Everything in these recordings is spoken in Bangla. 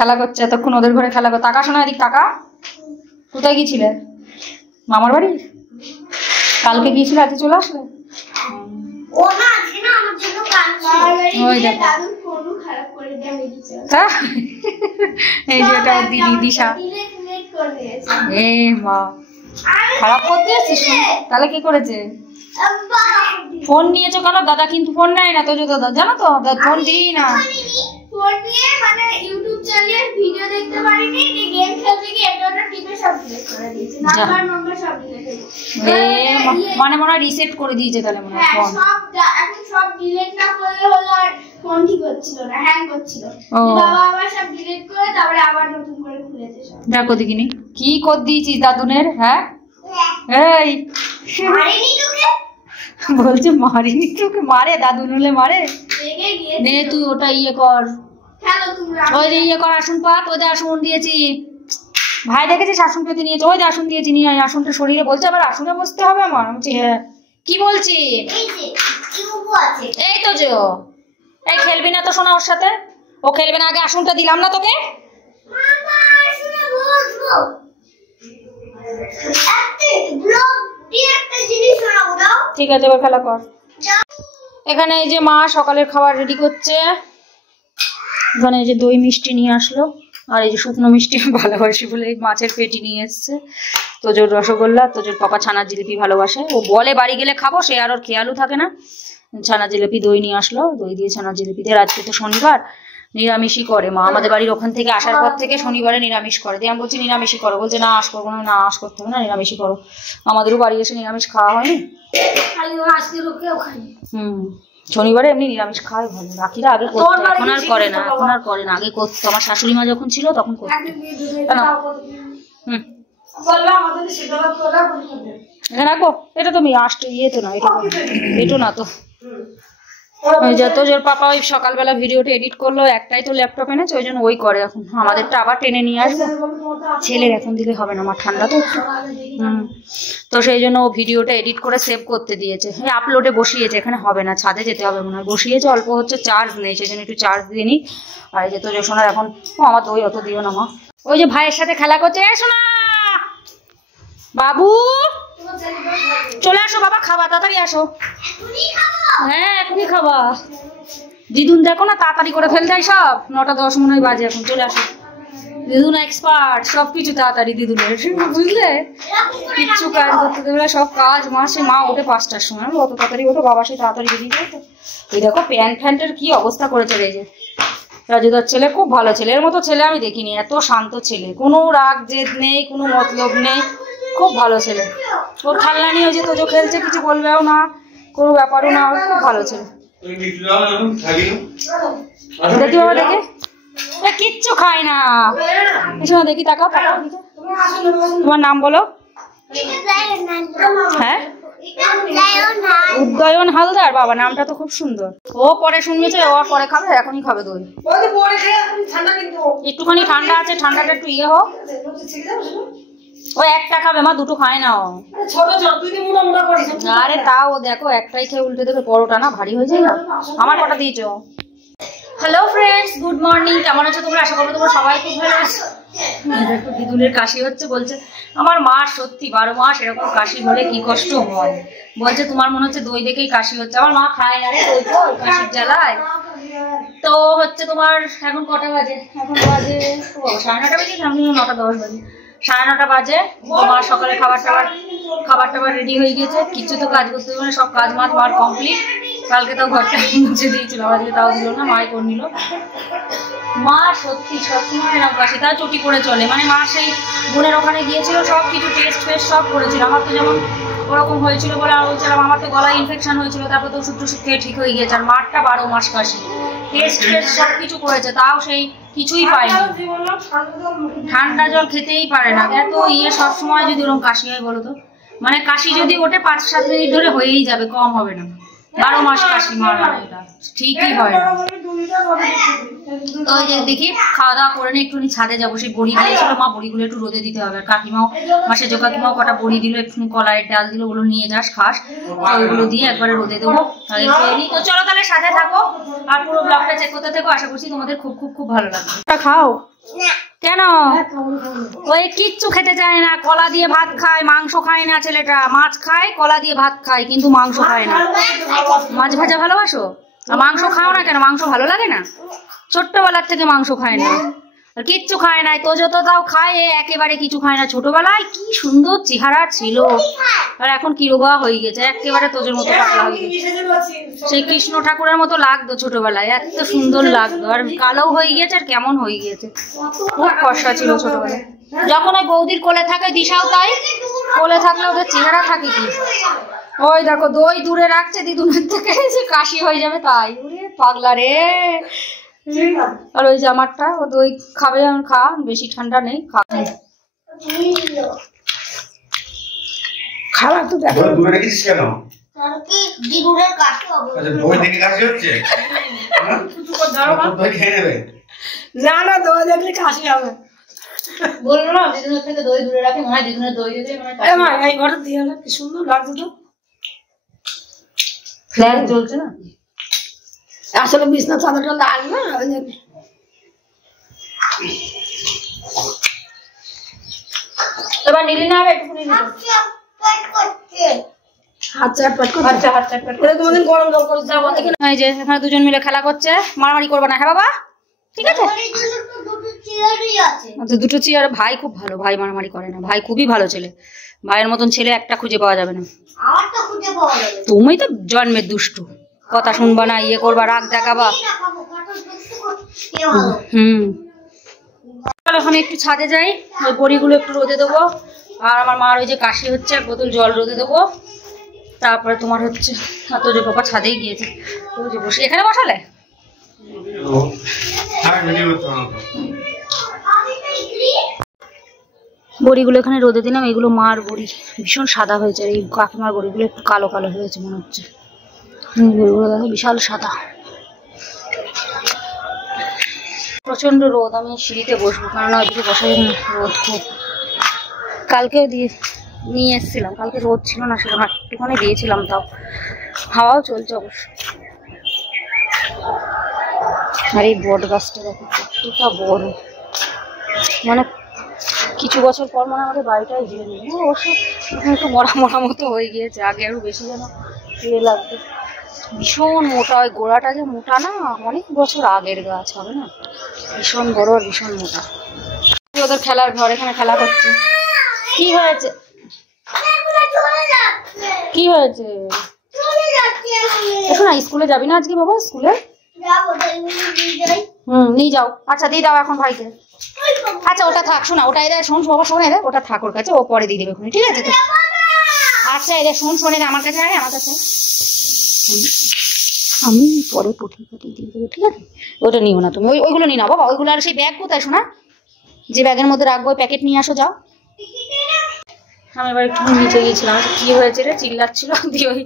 খেলা করছে এতক্ষণ ওদের ঘরে খেলা করছে। তাকা শোনা এদিক তাকা। কোথায় গিয়েছিলে? মামার বাড়ি? কালকে গিয়েছিলে, আজকে চলে আসলে? এই যে এটা দিদি দিশা। এ মা খারাপ করতে আসছিস? তাহলে কি করেছে? ফোন নিয়েছো কেন? দাদা কিন্তু ফোন নেয় না তো, দাদা জানো তো ফোন দিই না। ফোন নিয়ে মানে ইউটিউব চ্যানেলে ভিডিও দেখতে পারিনি, গেম খেলতে গিয়ে এটা টিপে সব ডিলিট করে দিয়েছে, নাম্বার সব ডিলিট করে দিয়েছে। মানে মনে হয় রিসেট করে দিয়েছে তাহলে মনে হয় ফোন। সব এখন সব ডিলিট না করলে হলো আর ফোন ঠিক হচ্ছিল না, হ্যাং করছিল। বাবা আবার সব ডিলিট করে তারপরে আবার নতুন করে খুলেছে সব। দেখো দেখিনি কি করে দিয়েছিস দাদুনের। হ্যাঁ এই মারিনি তোকে, বলছে মারিনি তোকে। মারে দাদু নলে মারে। নে তুই ওটা ইয়ে কর, ওই যে ইয়ে কর, আসন পাত। ওই যে আসন দিয়েছি ভাই, দেখেছিস আসন পেতে নিয়েছে। ওই যে আসন দিয়েছি, নিয়ে আসনটা শরীরে। বলছে আবার আসনে বসতে হবে আমার। বলছি হ্যাঁ। কি বলছি? এই তো যে এই খেলবি না তো শোনা ওর সাথে। ও খেলবে না, আগে আসনটা দিলাম না তোকে। ঠিক আছে এবার খেলা কর। এখানে এই যে মা সকালের খাবার রেডি করছে। এখানে এই যে দই মিষ্টি নিয়ে আসলো, আর এই যে শুকনো মিষ্টি ভালোবাসি বলে মাছের পেটি নিয়ে এসছে। তোজোর রসগোল্লা, তোজোর পাপা ছানার জিলিপি ভালোবাসে। ও বলে বাড়ি গেলে খাবো, সে আর ওর খেয়ালও থাকে না। ছানার জিলিপি দই নিয়ে আসলো, দই দিয়ে ছানার জিলিপি দিয়ে। আজকে তো শনিবার, নিরামিষই করে মা। আমাদের বাড়ির ওখান থেকে আসার পর থেকে শনিবারে নিরামিষ করে। দিয়ে আমি বলছি নিরামিষই করো, বলছে না আঁশ করবো না। না আঁশ করতে হবে না, নিরামিষই করো। আমাদেরও বাড়ি এসে নিরামিষ খাওয়া হয়নি। শনিবারে এমনি নিরামিষ খাওয়াই ভালো। বাকিরা আগে করতো, এখন আর করে না। এখন আর করে না, আগে করতো। আমার শাশুড়ি মা যখন ছিল তখন করতো। রাখো এটা তুমি আসতে ইয়ে তো না, এটা না তো। তোর পাপা ওই সকালবেলা ভিডিওটা এডিট করলো, একটাই তো ল্যাপটপ এনেছে, ওই জন্য ওই করে। এখন আমাদেরটা আবার টেনে নিয়ে আসবো। ছেলের এখন দিলে হবে না, আমার ঠান্ডা তো। তো সেই জন্য ও ভিডিওটা এডিট করে সেভ করতে দিয়েছে। হ্যাঁ আপলোডে বসিয়েছে, এখানে হবে না, ছাদে যেতে হবে মনে হয়। বসিয়েছে, অল্প হচ্ছে, চার্জ নেই, সেই জন্য একটু চার্জ দিয়ে নিই। আর এই যে তোর সোনার এখন আমার দই অত দিও না মা। ওই যে ভাইয়ের সাথে খেলা করছে। শোনা বাবু চলে আসো বাবা, খাবা তাড়াতাড়ি আসো। হ্যাঁ এখনই খাবা। দিদুন দেখো না তাড়াতাড়ি করে ফেল দেয় সব। 9টা 10 মনে হয় বাজে এখন। চলে আসো, দিদুন এক্সপার্ট সবকিছু তাড়াতাড়ি দিদুনের, বুঝলে? কিচ্ছু কাজ করতে দেবে না, সব কাজ মাসে। মা ওঠে 5টার সময়, অত তাড়াতাড়ি ওঠো, বাবা সেই তাড়াতাড়ি বেরিয়ে যায় তো। এই দেখো প্যান্ট ফ্যান্টের কি অবস্থা করেছে। এই যে রাজুদার ছেলে খুব ভালো ছেলে, এর মতো ছেলে আমি দেখিনি। এত শান্ত ছেলে, কোনো রাগ জেদ নেই, কোনো মতলব নেই, খুব ভালো ছেলে। ওর খেলনা নিয়ে যে তোজো খেলছে, কিছু বলবেও না, কোনো ব্যাপারও না, খুব ভালো ছেলে। দেখি বাবা, দেখে কিচ্ছু খায় না। এসো দেখি, তাকাও তাকাও। তোমার নাম বলো। হ্যাঁ উদয়ন হালদার। বাবা নামটা তো খুব সুন্দর। ও পরে শুনবেছে, ও পরে খাবে, এখনই খাবে দই। একটুখানি ঠান্ডা আছে, ঠান্ডাটা একটু ইয়ে হোক। ও একটা খাবে মা, দুটো খায় না ও। আরে তাও দেখো একটাই খেয়ে উল্টে দেবে। পরোটা না ভারী হয়ে যায় না। আমার কটা দিয়েছো? Hello friends, good morning. কেমন আছো তোমরা? আশা করবো তোমরা সবাই খুব ভালো আছো। দেখো দিদুনের কাশি হচ্ছে, বলছে আমার মা সত্যি 12 মাস এরকম কাশি হলে কি কষ্ট হয়। বলছে তোমার মনে হচ্ছে দই দেখেই কাশি হচ্ছে। আমার মা খায় না রে দই, তো কাশির জ্বালায়। তো হচ্ছে তোমার এখন কটা বাজে? এখন বাজে 9:30 বাজে, আমি 9টা 10 বাজে, 9:30 বাজে। তোমার সকালে খাবার টাবার রেডি হয়ে গেছে। কিছু তো কাজ করতে হবে না, সব কাজ মাছ মার কমপ্লিট। কালকে তাও ঘরটা মুছে দিয়েছিল, আজকে তাও দিল না, মাই করে নিল। মা সত্যি সবসময় এরকম কাশি, তাও চটি করে চলে। মানে মা সেই বোনের ওখানে গিয়েছিল, সব কিছু টেস্ট ফেস্ট সব করেছিল। আমার তো যেমন ওরকম হয়েছিল বলে আমি বলছিলাম, আমার তো গলায় ইনফেকশন হয়েছিল, তারপর তো ওষুধ টষুধ খেয়ে ঠিক হয়ে গিয়েছে। আর মারটা 12 মাস কাশি, টেস্ট ফেস্ট সব কিছু করেছে, তাও সেই কিছুই পায়নি। ঠান্ডা জল খেতেই পারে না। এত ইয়ে সবসময় যদি ওরকম কাশি হয় বলো তো, মানে কাশি যদি ওঠে 5-7 মিনিট ধরে হয়েই যাবে, কম হবে না। 12 মাস কাশি মারা, এটা ঠিকই হয় না। তো দেখি খাওয়া দাওয়া করে নিয়ে একটুখানি ছাদে যাবো। সেই বড়ি দিয়েছিল মা, বড়িগুলো একটু রোদে দিতে হবে। আর কাকিমাও, মাসে জো কাকিমাও কটা বড়ি দিল, একটুখানি কলাইয়ের ডাল দিল, ওগুলো নিয়ে যাস খাস। ওইগুলো দিয়ে একবারে রোদে দেবো, তাহলে খেয়ে নিই। তো চলো তাহলে সাথে থাকো আর পুরো ব্লগটা চেক করতে থাকো। আশা করছি তোমাদের খুব খুব খুব ভালো লাগবে। খাও কেন? ওই কিচ্ছু খেতে চায় না, কলা দিয়ে ভাত খায়, মাংস খায় না ছেলেটা। মাছ খায়, কলা দিয়ে ভাত খায়, কিন্তু মাংস খায় না। মাছ ভাজা ভালোবাসো? মাংস খাও না কেন? মাংস ভালো লাগে না? ছোট্টবেলার থেকে মাংস খায় না, আর কিচ্ছু খায় না। তো যত তাও খায়, একেবারে কিছু খায় না। ছোটবেলায় কি সুন্দর চেহারা ছিল, আর এখন কিরোগা হয়ে গেছে, একেবারে তোজের মতো পাতলা হয়ে গেছে। সেই কৃষ্ণ ঠাকুরের মতো লাগতো ছোটবেলায়, এত সুন্দর লাগতো। আর কালো হয়ে গেছে, আর কেমন হয়ে গেছে। খুব ফর্সা ছিল ছোটবেলায়। যখন ওই বৌদির কোলে থাকে, দিশাও তাই। কোলে থাকলে ওদের চেহারা থাকে কি। ওই দেখো দই দূরে রাখছে দিদুনের থেকে, যে কাশি হয়ে যাবে তাই। ওরে পাগলা রে। আর ওই জামারটা, ও দই খাবে, খা, বেশি ঠান্ডা নেই, খা। খাবার তো দেখো দূরে রেখেছিস কেন? কারণ কি দিদুনের কাশি হবে। আচ্ছা দই দেখে কাশি হচ্ছে? কিছু কর দাও না, দই খেয়ে নেবে। না না, দই দেখলে কাশি হবে। বললো না দিদুনের থেকে দই দূরে রাখে, মনে হয় দিদুনের দই দিতে মানে কাশি। মা এই ঘরে দিয়ে না, কি সুন্দর লাগছে তো। ফ্ল্যাশ জ্বলছে না আসলে, বিছনা চাদরটা লাল না, ওই জন্য। এবার নিলি না, একটু নিলি। দুজন মিলে খেলা করছে, মারামারি করবে না। হ্যাঁ বাবা, ঠিক আছে। দুটো চেয়ার। ভাই খুব ভালো, ভাই মারামারি করে না, ভাই খুবই ভালো ছেলে। ভাইয়ের মতন ছেলে একটা খুঁজে পাওয়া যাবে না। তুমি তো জন্মের দুষ্টু, কথা শুনবা না, ইয়ে করবা, রাগ দেখাবা। এখন একটু ছাদে যাই, ওই বড়িগুলো একটু রোদে দেবো। আর আমার মার ওই যে কাশি হচ্ছে, এক বোতল জল রোদে দেবো। তারপরে তোমার হচ্ছে এত যে বাবা ছাদেই গিয়েছে, ওই যে বসে এখানে বসালে। বড়িগুলো এখানে রোদে দিলাম। এগুলো মার বড়ি, ভীষণ সাদা হয়েছে। এই কাকিমার বড়িগুলো একটু কালো কালো হয়েছে মনে হচ্ছে। বড়িগুলো দেখো বিশাল সাদা। প্রচন্ড রোদ, আমি সিঁড়িতে বসবো, কারণ ওইদিকে বসা যাবে না, রোদ খুব। কালকেও নিয়ে এসেছিলাম, কালকে রোদ ছিল না, সেরকম একটুখানি দিয়েছিলাম, তাও হাওয়াও চলছে অবশ্য। আর এই বট গাছটা দেখো কতটা বড়, মানে কিছু বছর পর মানে আমাদের বাড়িটাই ঘিরে নিল। অবশ্য একটু মরা মরা মতো হয়ে গিয়েছে, আগে আরো বেশি যেন ইয়ে লাগবে। ভীষণ মোটা, ওই গোড়াটা যে মোটা না, অনেক বছর আগের গাছ হবে না, ভীষণ বড় আর ভীষণ মোটা। ওদের খেলার ঘর, এখানে খেলা করছে। কি হয়েছে? কি হয়েছে? শোনা, স্কুলে যাবি না আজকে বাবা? স্কুলে নিয়ে যাও। আচ্ছা দিয়ে দাও এখন ভাইকে। আচ্ছা ওটা থাক, শোনা ওটা এদের শোন বাবা, শোন এদের, ওটা থাক ওর কাছে, ও পরে দিয়ে দেবে, ঠিক আছে তো? আচ্ছা এদের শোন এদের আমার কাছে আয়, আমার কাছে আমি পরে পটিয়ে দিয়ে দেবো, ঠিক আছে? ওটা নিও না তুমি, ওইগুলো নিয়ে নাও বাবা, ওইগুলো। আর সেই ব্যাগ কোথায় শোনা? যে ব্যাগের মধ্যে রাখবো, ওই প্যাকেট নিয়ে আসো, যাও। আমি এবার একটু নিচে গিয়েছিলাম, কি হয়েছে রে, চিল্লাচ্ছিল। দিয়ে ওই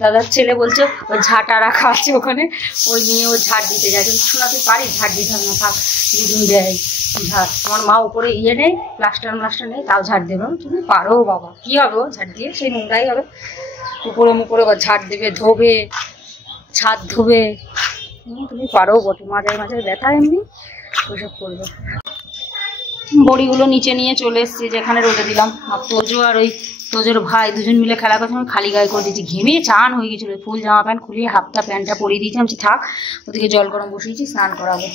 দাদার ছেলে বলছে ওই ঝাঁটা রাখা আছে ওখানে, ওই নিয়ে ও ঝাড় দিতে যায়। শোনা তুই পারিস ঝাড় দিতে হবে না, থাক, দিদুন দেয় ঝাড়। তোমার মা উপরে ইয়ে নেই, প্লাস্টার নেই, তাও ঝাড় দেবে। তুমি পারো বাবা, কি হবে ও ঝাড় দিয়ে? সেই নোংরাই হবে। উপরে ঝাড় দেবে, ধোবে, ছাদ ধোবে। তুমি পারো বটে, মাঝে মাঝে ব্যথা এমনি ওইসব করবে। বড়িগুলো নিচে নিয়ে চলে এসেছি, যেখানে রোদে দিলাম। আর তোজো আর ওই তোজোর ভাই দুজন মিলে খেলা করছে। আমি খালি গায়ে করে দিয়েছি, ঘেমে চান হয়ে গেছিল। ফুল জামা প্যান্ট খুলিয়ে হাফটা প্যান্টটা পরিয়ে দিয়েছি। আমি থাক, ওদিকে জল গরম বসিয়েছি, স্নান করাবো।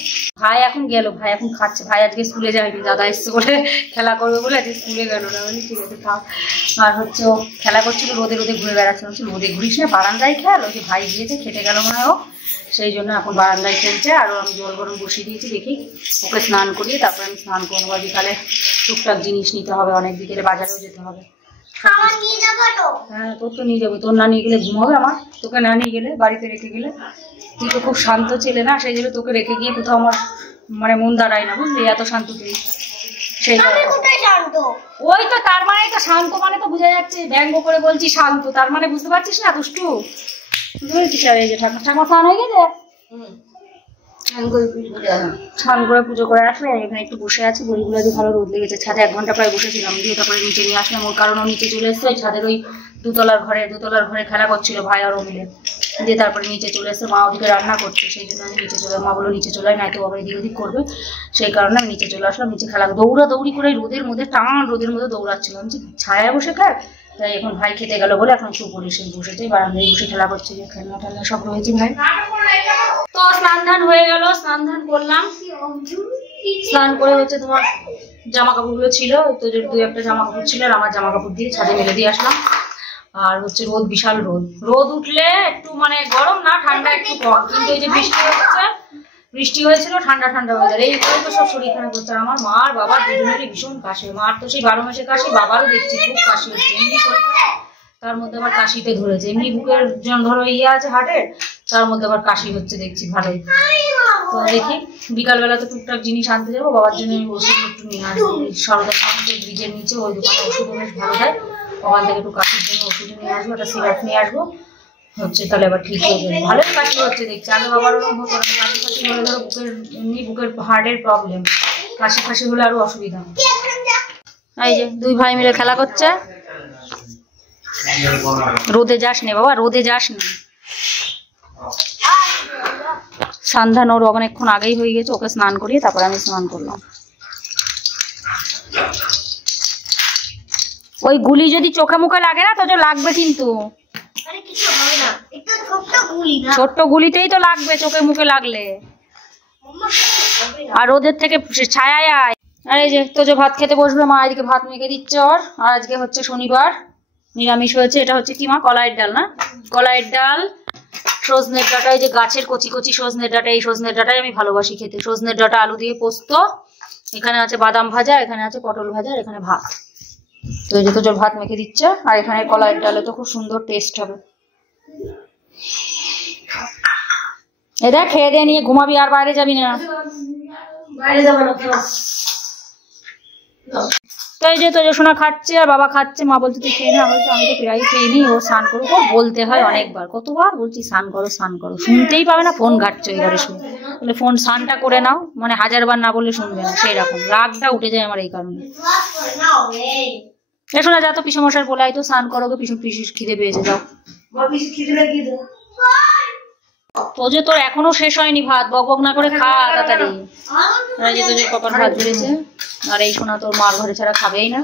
ভাই এখন গেল, ভাই এখন খাচ্ছে। ভাই আজকে স্কুলে যায়নি, দাদা এসছে বলে খেলা করবে বলে আজকে স্কুলে গেল না। বলি ঠিক আছে থাক। আর হচ্ছে ও খেলা করছিল, রোদে ঘুরে বেড়াচ্ছে। হচ্ছে রোদে ঘুরিস না, বারান্দায় খেয়াল। ওই যে ভাই গিয়েছে, খেতে গেল মনে হয় ও, সেই জন্য এখন বারান্দায় খেলছে। আর আমি জল গরম বসিয়ে দিয়েছি, দেখি ওকে স্নান করিয়ে তারপরে আমি স্নান করবো। বিকালে টুকটাক জিনিস নিতে হবে, অনেক বিকেলে বাজারেও যেতে হবে। হ্যাঁ তোর তো নিয়ে যাবো, তোর না নিয়ে গেলে ঘুম হবে আমার। তোকে না নিয়ে গেলে, বাড়িতে রেখে গেলে, তুই তো খুব শান্ত ছেলে না, সেই জন্য তোকে রেখে গিয়ে কোথাও আমার মানে মন দাঁড়ায় না, বুঝলি? এত শান্ত তুই। সেই ওই তো তার মানে তো শান্ত মানে তো বোঝা যাচ্ছে, ব্যঙ্গ করে বলছি শান্ত, তার মানে বুঝতে পারছিস না দুষ্টু? বুঝতে পেরেছিস? আর এই যে ঠাকুর স্নান হয়ে গেছে, স্নান করে পুজো করে আসলে এখানে একটু বসে আছি। বড়িগুলো যে ভালো রোদ লেগেছে, ছাদে 1 ঘন্টা প্রায় বসেছিলাম, দিয়ে তারপরে নিচে নিয়ে আসলাম। ওর কারণ ও নিচে চলে এসছে, ওই ছাদের ওই দোতলার ঘরে খেলা করছিল ভাই আর ও মিলে। দিয়ে তারপরে নিচে চলে এসে মা ওদিকে রান্না করছে, সেই জন্য আমি নিচে চলে, মা বলো নিচে চলে আয়, নাই তো বাবা এদিক ওদিক করবে, সেই কারণে আমি নিচে চলে আসলাম। নিচে খেলা দৌড়াদৌড়ি করে রোদের মধ্যে রোদের মধ্যে দৌড়াচ্ছিলাম, ছায়া বসে খায়। তাই এখন ভাই খেতে গেল বলে এখন একটু উপরে এসে বসেছে, বারান্দায় বসে খেলা করছে, যে খেলনা টেলনা সব রয়েছে ভাই। তো স্নান ধান হয়ে গেল, স্নান ধান করলাম, স্নান করে হচ্ছে তোমার জামা কাপড়গুলো ছিল, তো দুই একটা জামা কাপড় ছিল আর আমার জামা কাপড় দিয়ে ছাদে মেলে দিয়ে আসলাম। আর হচ্ছে রোদ, বিশাল রোদ উঠলে একটু মানে গরম না ঠান্ডা একটু কম, কিন্তু এই যে বৃষ্টি হয়েছিল ঠান্ডা হয়ে যায়, এই করে তো সব শরীর খারাপ হচ্ছে। আমার মা আর বাবার দুজনেরই ভীষণ কাশি, মার তো সেই 12 মাসে কাশি, বাবারও দেখছি খুব কাশি হচ্ছে, এমনি শরীর খারাপ তার মধ্যে আবার কাশিতে ধরেছে, এমনি বুকের ধরো আছে হার্টের, তার মধ্যে আবার কাশি হচ্ছে দেখছি ভালোই। তো দেখি বিকালবেলা তো টুকটাক জিনিস আনতে যাবো, বাবার জন্য আমি ওষুধ একটু নিয়ে আসবো, সরকার ব্রিজের নিচে ওই দোকানে ওষুধ বেশ ভালো দেয়, ওখান থেকে একটু কাশির জন্য ওষুধ নিয়ে আসবো, একটা সিরাপ নিয়ে আসবো, হচ্ছে তাহলে আবার ঠিক হয়ে যাবে। ভালোই কাশি হচ্ছে দেখছি, আগে বাবার ওরকম হতো না, কাশি হলে ধরো বুকের হার্টের প্রবলেম, কাশি হলে আরো অসুবিধা। এই যে দুই ভাই মিলে খেলা করছে, রোদে যাস নে বাবা, রোদে যাস না। সন্ধ্যা ওর অনেকক্ষণ আগেই হয়ে গেছে, ওকে স্নান করিয়ে তারপরে আমি স্নান করলাম। ওই গুলি যদি চোখে মুখে লাগে না তো লাগবে, কিন্তু ছোট্ট গুলিতেই তো লাগবে চোখে মুখে লাগলে, আর ওদের থেকে ছায়ায় আয়। আর এই যে তো ভাত খেতে বসবে, মা এদিকে ভাত মেখে দিচ্ছে ওর, আর আজকে হচ্ছে শনিবার, নিরামিষ হয়েছে। এটা হচ্ছে কি মা, কলাইয়ের ডাল না, কলাইয়ের ডাল, সজনের ডাঁটা, এই যে গাছের কচি কচি সজনের ডাঁটা, এই সজনের ডাঁটাই আমি ভালোবাসি খেতে, সজনের ডাঁটা আলু দিয়ে পোস্ত, এখানে আছে বাদাম ভাজা, এখানে আছে পটল ভাজা, আর এখানে ভাত। তো এই যে তো ভাত মেখে দিচ্ছে, আর এখানে কলাইয়ের ডালে তো খুব সুন্দর টেস্ট হবে। এটা খেয়ে দিয়ে নিয়ে ঘুমাবি, আর বাইরে যাবি না, বাইরে যাবে না। তো এই যে তোজসোনা খাচ্ছে আর বাবা খাচ্ছে, মা বলছে তুই খেয়ে না, বলছে আমি তো প্রায় খেয়ে নিই, ও স্নান করো, বলতে হয় অনেকবার, কতবার বলছি স্নান করো, শুনতেই পাবে না, ফোন ঘাটছে ওই ঘরে শুনে, বলে ফোন স্নানটা করে নাও, মানে 1000বার না বললে শুনবে না, সেই রকম রাগটা উঠে যায় আমার এই কারণে। শোনা যা তো পিসমশাই বলাই তো স্নান করো, পিসি খিদে পেয়েছে, যাও। তো যে তোর এখনো শেষ হয়নি ভাত, বক না করে খা তাড়াতাড়ি। যে তোর কপাল ভাত বেড়েছে, আর এই সোনা তোর মার ঘরে ছাড়া খাবেই না,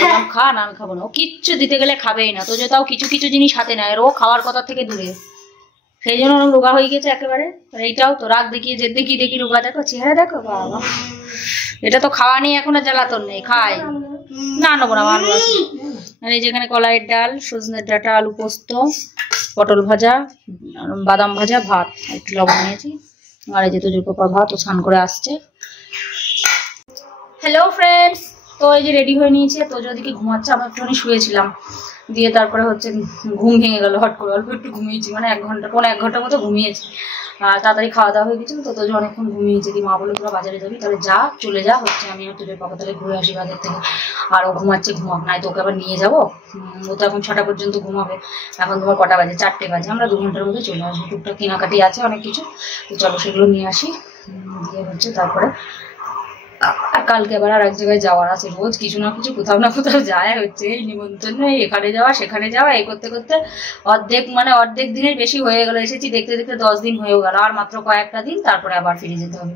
বললাম খা না, আমি খাবো না, ও কিচ্ছু দিতে গেলে খাবেই না, তো যে তাও কিছু কিছু জিনিস হাতে নেয়, আর ও খাওয়ার কথা থেকে দূরে, সেই জন্য রোগা হয়ে গেছে একেবারে। আর এইটাও তো রাগ দেখিয়ে যে দেখি রোগা, দেখো চেহারা দেখো, বাবা এটা তো খাওয়া নেই, এখন আর জ্বালাতন নেই, খাই না, নেবো না আলু আছে। আর এই যেখানে কলাইয়ের ডাল, সজনের ডাঁটা, আলু পোস্ত, পটল ভাজা, বাদাম ভাজা, ভাত, একটু লবণ নিয়েছি। আর এই যে তোজোর পাপার ভাত, ও স্নান করে আসছে। হ্যালো ফ্রেন্ডস, তো এই যে রেডি হয়ে নিয়েছে, তোজো ওদিকে ঘুমাচ্ছে, আমরা একটুখানি শুয়েছিলাম, দিয়ে তারপরে হচ্ছে ঘুম ভেঙে গেল হট করে, অল্প একটু ঘুমিয়েছি, মানে 1 ঘন্টা মতো ঘুমিয়েছি, আর তাড়াতাড়ি খাওয়া দাওয়া হয়ে গেছিল, তো তোজো অনেকক্ষণ ঘুমিয়েছে। দিয়ে মা বলে তোরা বাজারে যাবি, তাহলে যা, চলে যা, হচ্ছে আমি আর তোজোর পাপা তাহলে ঘুরে আসি বাজার থেকে, আর ও ঘুমাচ্ছে, ঘুমাক নাই, তোকে আবার নিয়ে যাবো, ও তো এখন 6টা পর্যন্ত ঘুমাবে, এখন তোমার কটা বাজে, 4টে বাজে, আমরা 2 ঘন্টার মধ্যে চলে আসবো, টুকটাক কেনাকাটি আছে অনেক কিছু, তো চলো সেগুলো নিয়ে আসি, দিয়ে হচ্ছে তারপরে কালকে আবার আর এক জায়গায় যাওয়ার আছে, রোজ কিছু না কিছু কোথাও না কোথাও যায় হচ্ছে, এই নিমন্ত্রণ, এখানে যাওয়া সেখানে যাওয়া, এই করতে করতে অর্ধেক দিনের বেশি হয়ে গেল, এসেছি দেখতে দেখতে 10 দিন হয়েও গেল, আর মাত্র কয়েকটা দিন, তারপরে আবার ফিরে যেতে হবে।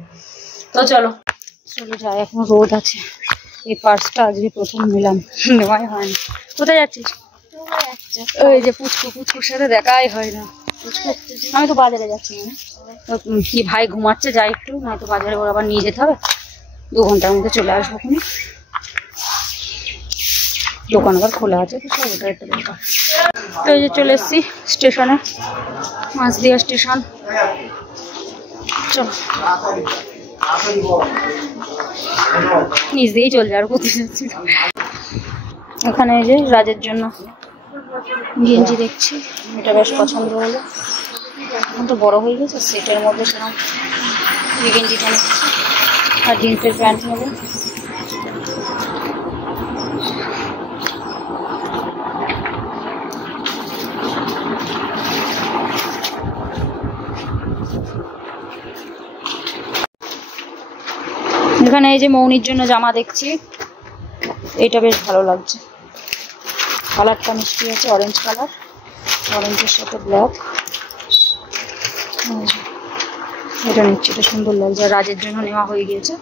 তো চলো যাই, এখন রোদ আছে, এই পার্সটা আজকে প্রথম নিলাম, নেওয়াই হয়নি। কোথায় যাচ্ছিস? ওই যে পুচকুর সাথে দেখাই হয় না, আমি তো বাজারে যাচ্ছি, কি ভাই ঘুমাচ্ছে, যাই একটু, নয়তো বাজারে ওর আবার নিয়ে যেতে হবে, 2 ঘন্টার মধ্যে চলে আসবো, ওখানে দোকান আবার খোলা আছে, তো সব ওটা একটা ব্যাপার। তো এই যে চলে এসছি স্টেশনে, মাঝদিয়া স্টেশন, চলো নিজ দিয়েই চল যায়, আর কোথায় যাচ্ছি। এখানে এই যে রাজের জন্য গেঞ্জি দেখছি, এটা বেশ পছন্দ হলো, এখন তো বড় হয়ে গেছে, সেটের মধ্যে সেরকম এই গেঞ্জিটা নিচ্ছি, আর জিন্সের প্যান্ট নেবো। এখানে এই যে মৌনির জন্য জামা দেখছি, এটা বেশ ভালো লাগছে, কালারটা মিষ্টি আছে, অরেঞ্জ কালার, অরেঞ্জের সাথে ব্ল্যাক। এটা নিচ্ছি, এটা সুন্দর লাগছে। রাজের জন্য নেওয়া হয়ে গিয়েছে,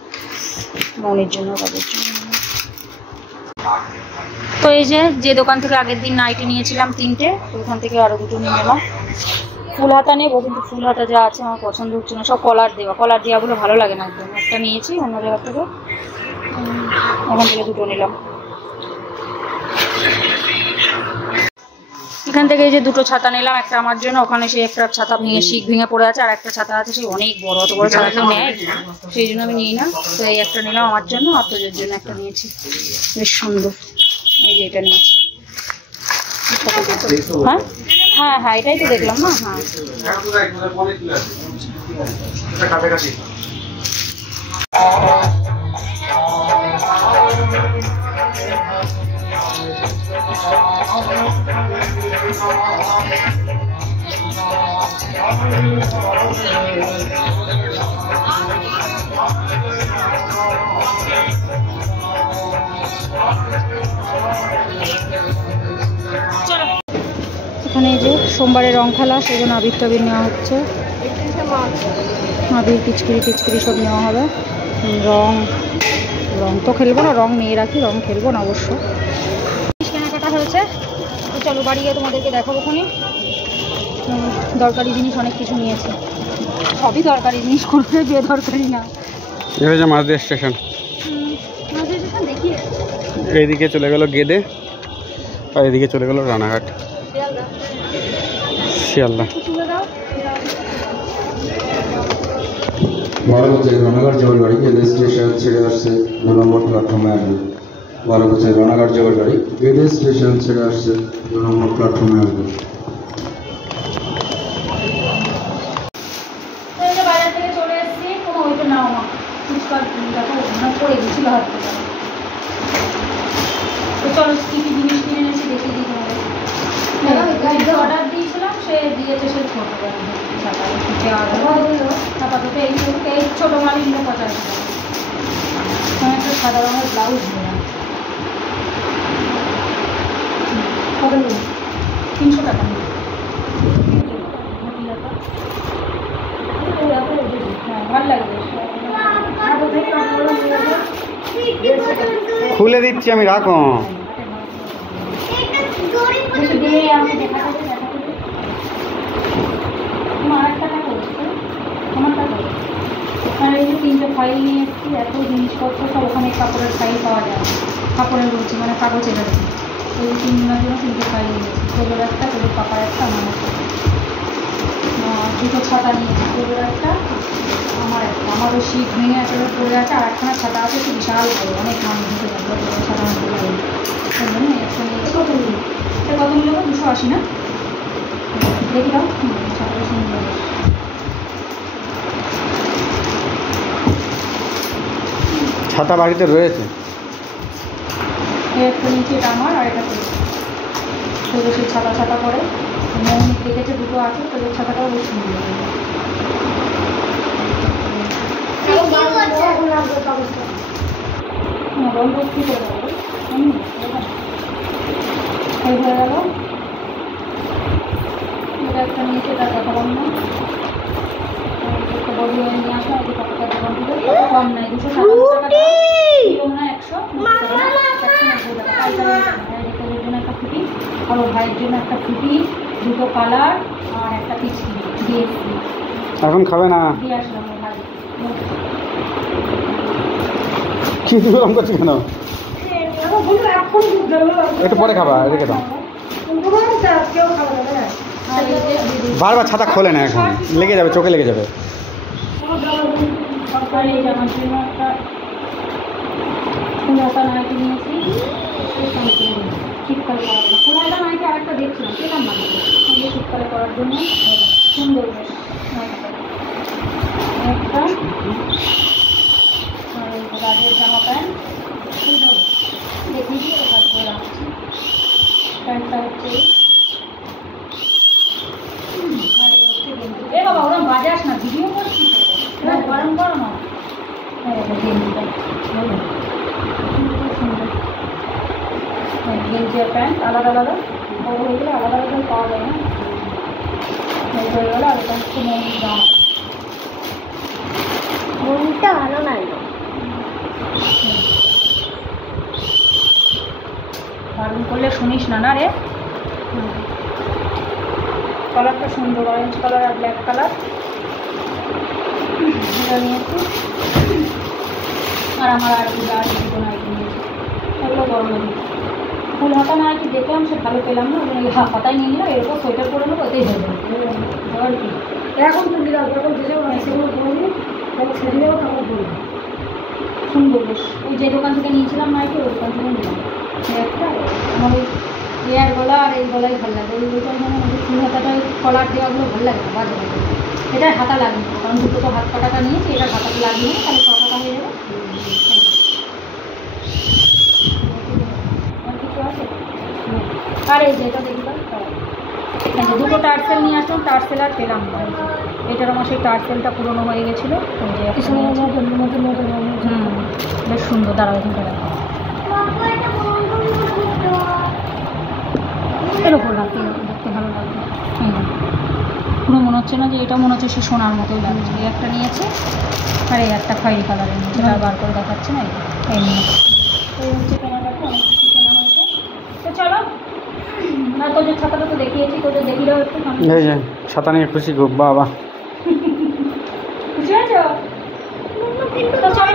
মনির জন্য, রাজের জন্য। তো এই যে দোকান থেকে আগের দিন নাইটি নিয়েছিলাম 3টে, ওখান থেকে আরো 2টো নিয়ে নিলাম। ফুল হাতা নেবো, কিন্তু ফুল হাতা যা আছে আমার পছন্দ হচ্ছে না, সব কলার দেওয়াগুলো ভালো লাগে না একদম। একটা নিয়েছি অন্য জায়গা থেকে, ওখান থেকে 2টো নিলাম। এখান থেকে এই যে 2টো ছাতা নিলাম, একটা আমার জন্য, ওখানে সেই একটা ছাতা নিয়ে শিক ভেঙে পড়ে আছে, আর একটা ছাতা আছে সেই অনেক বড়, অত বড় ছাতা কেউ নেয়, সেই জন্য আমি নিই না। তো এই একটা নিলাম আমার জন্য, আর তোদের জন্য একটা নিয়েছি, বেশ সুন্দর। এই যে এটা নিয়েছি। হ্যাঁ হ্যাঁ হ্যাঁ, এটাই তো দেখলাম না। হ্যাঁ এখানে এই যে সোমবারে রং খেলা, সেই জন্য আবির টাবির নেওয়া হচ্ছে। আবির পিচকিরি সব নেওয়া হবে। রং তো খেলবো না, রং নিয়ে রাখি, রং খেলবো না অবশ্য। কেনাকাটা হয়েছে, তো চলো বাড়ি গিয়ে তোমাদেরকে দেখাবো। ওখানে দরকারি জিনিস অনেক কিছু নিয়েছে, সবই দরকারি জিনিস, করবে বেদরকারি না। মাঝদের স্টেশন, দেখি এইদিকে চলে গেল গেদে, আর এদিকে চলে গেল রানাঘাট, শিয়ালদা। রানাঘাট যাওয়ার গাড়ি গেদে স্টেশন ছেড়ে আসছে 2 নম্বর প্ল্যাটফর্মে আসবে। 12 বছর রানাঘাট যাওয়ার গাড়ি গেদে স্টেশন ছেড়ে আসছে 2 নম্বর প্ল্যাটফর্মে আসবে। বাজার থেকে চলে এসেছি, কোনো ওইটা নাও না, ফুচকার করে গেছিল হাত থেকে। তো চলো কি কি জিনিস কিনে এনেছি দেখিয়ে দিই তোমাদের। অর্ডার দিয়েছিলাম, সে দিয়েছে সে ছোটো আপাতত এই ছোটো মালই নিয়ে 50 টাকা। আমি একটা সাদা রঙের ব্লাউজ নিলাম, কত নিল? 300 টাকা নিল। হ্যাঁ ভালো লাগবে, খুলে দিচ্ছি আমি, রাখো। এই যে 3টে ফাইল নিয়ে এসেছি, এত জিনিসপত্র সব ওখানে কাপড়ের ফাইল পাওয়া যায়, কাপড়ের বলছি মানে কাগজের আর কি। এই যে 3 দিনের জন্য 3টে ফাইল নিয়েছি, তোদের একটা, তোদের পাপার একটা, আমার একটা। 2টো ছাতা নিয়েছি, তোদের একটা, আমার একটা। আমার ওই শীত ভেঙে একেবারে পড়ে আছে, আর একখানা ছাতা আছে, সে বিশাল বড়, অনেক মানুষ ঢুকে যাবে ছাতা লাগে। সেই জন্য একটা নিয়েছি। কত নিল? এটা কত নিল? 280 না? দেখি দাও, ছাতাটা সুন্দর। ছাতা বাড়িতে রয়েছে, একটা নিচে, এটা আমার, আর এটা তোদের সেই ছাতা করে মৌমিক দেখেছে 2টো আছে, তোদের ছাতাটাও বেশ সুন্দর। হয়ে গেল, এটা একটা নিচে, এটা দেখালাম না। বডি অয়েল নিয়ে আসা, এই টাকাটা দোকান থেকে কম নাই, 297 টাকা কিলো না, 190 টাকা। তোদের জন্য একটা ফিটিং, আর ওর ভাইয়ের জন্য একটা ফিটিং, 2টো কালার, আর একটা পিচকি দিয়ে এখন খাবে না? দিয়ে আসলাম ওর ভাই। কি গরম করছি কেন? একটু পরে খাবা, রেখে দাও। বারবার ছাতা খোলে না, এখন লেগে যাবে, চোখে লেগে যাবে। আমার জন্য একটা ফুলহাতা নাইটি নিয়েছি, শীতকালে করার জন্য। ফুলহাতা নাইটি আর একটা দেখছিলাম, পেলাম না, শীতকালে করার জন্য সুন্দর বেশ একটা। রাজের জামা প্যান্ট দেখে দিয়ে ওটা করে রাখছি। প্যান্টটা হচ্ছে এ বাবা, ওরা বাজাস না, ভিডিও করছি তো, গরম করো না। গেঞ্জিটা সুন্দর, গেঞ্জি আর প্যান্ট আলাদা আলাদা, বড় হয়ে গেলে আলাদা আলাদা পাওয়া যায় না, হয়ে গেলে আর এটা হচ্ছে মৌমির জামা। মৌমিটা ভালো লাগলো। বারণ করলে শুনিস না না রে। কালারটা সুন্দর, অরেঞ্জ কালার আর ব্ল্যাক কালার এটা নিয়েছি। আর আমার আর দুটো নাইটি নিয়েছি, এগুলো বড় লাগে। ফুল হাতা নাইটি দেখলাম, সে ভালো পেলাম না, হাতায় নিয়ে নিলাম। এরপর সোয়েটার পরে নেবো, ওতেই হয়ে যাবে আর কি। এখন তো নিলাম, যখন যেগুলো সেগুলো পরে নিই, তখন ছেড়ে দেবো, তখন পরে সুন্দর বেশ। ওই যে দোকান থেকে নিয়েছিলাম নাইটি, ওই দোকান থেকে নিলাম একটা। আমার ওই এয়ার গলা আর এই গলাই ভালো লাগে, ওইটা মানে ফুল হাতাটা কলার দেওয়াগুলো ভালো লাগে না, বাজে লাগে। এটার হাতা লাগবে, কারণ দুটো তো হাত কাটাটা নিয়েছি, এটার হাতাটা লাগিয়ে নিই, তাহলে হাতা হয়ে যাবে। আর কিছু আছে? আর এই যে এটা দেখি তো, দুটো টার্সেল নিয়ে আসলাম, টার্সেল আর পেলাম না। এটার আমার সেই টার্সেলটা পুরোনো হয়ে গেছিলো, বেশ সুন্দর। দাঁড়াও এখানটা দেখো, এর ওপর রাখতে দেখতে ভালো লাগবে। পুরো মনে হচ্ছে না যে এটা, মনে হচ্ছে সে সোনার মতোই লাগছে। এই একটা নিয়েছে আর এই একটা খয়েরি কালারের নিয়েছে, আর বার করে দেখাচ্ছে না, এই নিয়েছে। এই হচ্ছে কেনাকাটা, অনেক কিছু কেনা হয়েছে। তো চলো না, তোদের ছাতাটা তো দেখিয়েছি, তোদের দেখিলেও একটু এই যে ছাতা নিয়ে খুশি খুব, বাবা খুশি হয়েছ? তো চলো